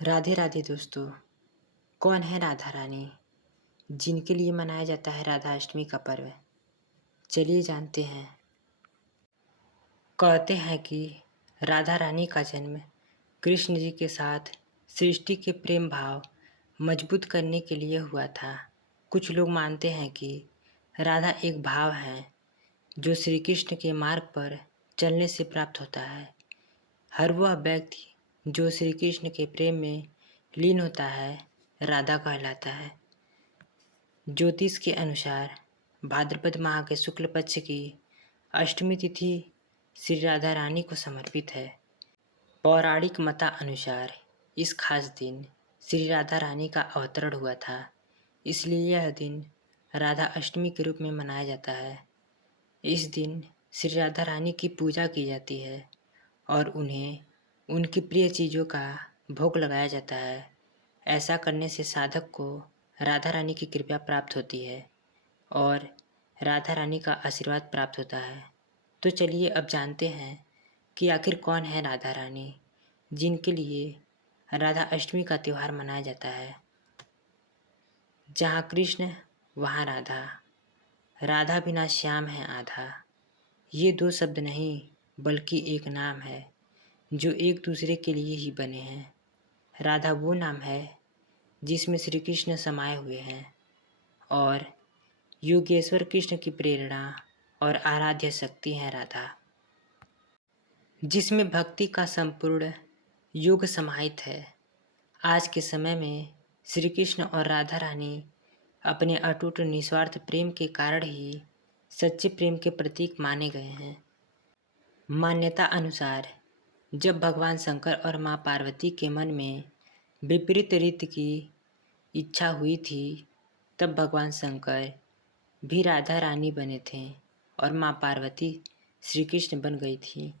राधे राधे दोस्तों। कौन है राधा रानी जिनके लिए मनाया जाता है राधा अष्टमी का पर्व? चलिए जानते हैं। कहते हैं कि राधा रानी का जन्म कृष्ण जी के साथ सृष्टि के प्रेम भाव मजबूत करने के लिए हुआ था। कुछ लोग मानते हैं कि राधा एक भाव है जो श्री कृष्ण के मार्ग पर चलने से प्राप्त होता है। हर वह व्यक्ति जो श्री कृष्ण के प्रेम में लीन होता है राधा कहलाता है। ज्योतिष के अनुसार भाद्रपद माह के शुक्ल पक्ष की अष्टमी तिथि श्री राधा रानी को समर्पित है। पौराणिक मता अनुसार इस खास दिन श्री राधा रानी का अवतरण हुआ था, इसलिए यह दिन राधा अष्टमी के रूप में मनाया जाता है। इस दिन श्री राधा रानी की पूजा की जाती है और उन्हें उनकी प्रिय चीज़ों का भोग लगाया जाता है। ऐसा करने से साधक को राधा रानी की कृपा प्राप्त होती है और राधा रानी का आशीर्वाद प्राप्त होता है। तो चलिए अब जानते हैं कि आखिर कौन है राधा रानी जिनके लिए राधा अष्टमी का त्यौहार मनाया जाता है। जहाँ कृष्ण वहाँ राधा, राधा बिना श्याम है आधा। ये दो शब्द नहीं बल्कि एक नाम है जो एक दूसरे के लिए ही बने हैं। राधा वो नाम है जिसमें श्री कृष्ण समाये हुए हैं और योगेश्वर कृष्ण की प्रेरणा और आराध्य शक्ति है राधा, जिसमें भक्ति का संपूर्ण योग समाहित है। आज के समय में श्री कृष्ण और राधा रानी अपने अटूट निस्वार्थ प्रेम के कारण ही सच्चे प्रेम के प्रतीक माने गए हैं। मान्यता अनुसार जब भगवान शंकर और माँ पार्वती के मन में विपरीत रीत की इच्छा हुई थी, तब भगवान शंकर भी राधा रानी बने थे और माँ पार्वती श्री कृष्ण बन गई थी।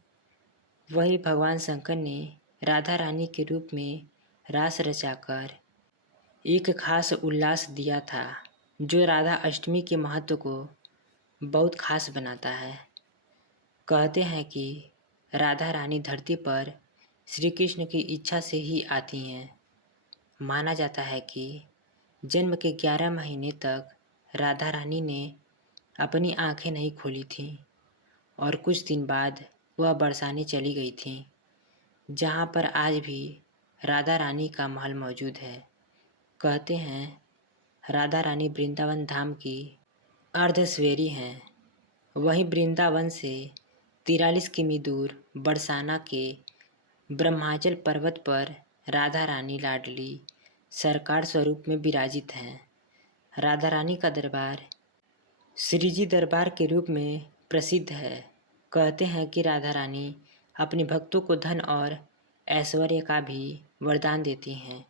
वही भगवान शंकर ने राधा रानी के रूप में रास रचाकर एक खास उल्लास दिया था जो राधा अष्टमी के महत्व को बहुत खास बनाता है। कहते हैं कि राधा रानी धरती पर श्री कृष्ण की इच्छा से ही आती हैं। माना जाता है कि जन्म के 11 महीने तक राधा रानी ने अपनी आंखें नहीं खोली थीं और कुछ दिन बाद वह बरसाने चली गई थीं, जहाँ पर आज भी राधा रानी का महल मौजूद है। कहते हैं राधा रानी वृंदावन धाम की अर्धस्वेरी हैं। वहीं वृंदावन से 43 किमी दूर बरसाना के ब्रह्माचल पर्वत पर राधा रानी लाडली सरकार स्वरूप में विराजित हैं। राधा रानी का दरबार श्रीजी दरबार के रूप में प्रसिद्ध है। कहते हैं कि राधा रानी अपने भक्तों को धन और ऐश्वर्य का भी वरदान देती हैं।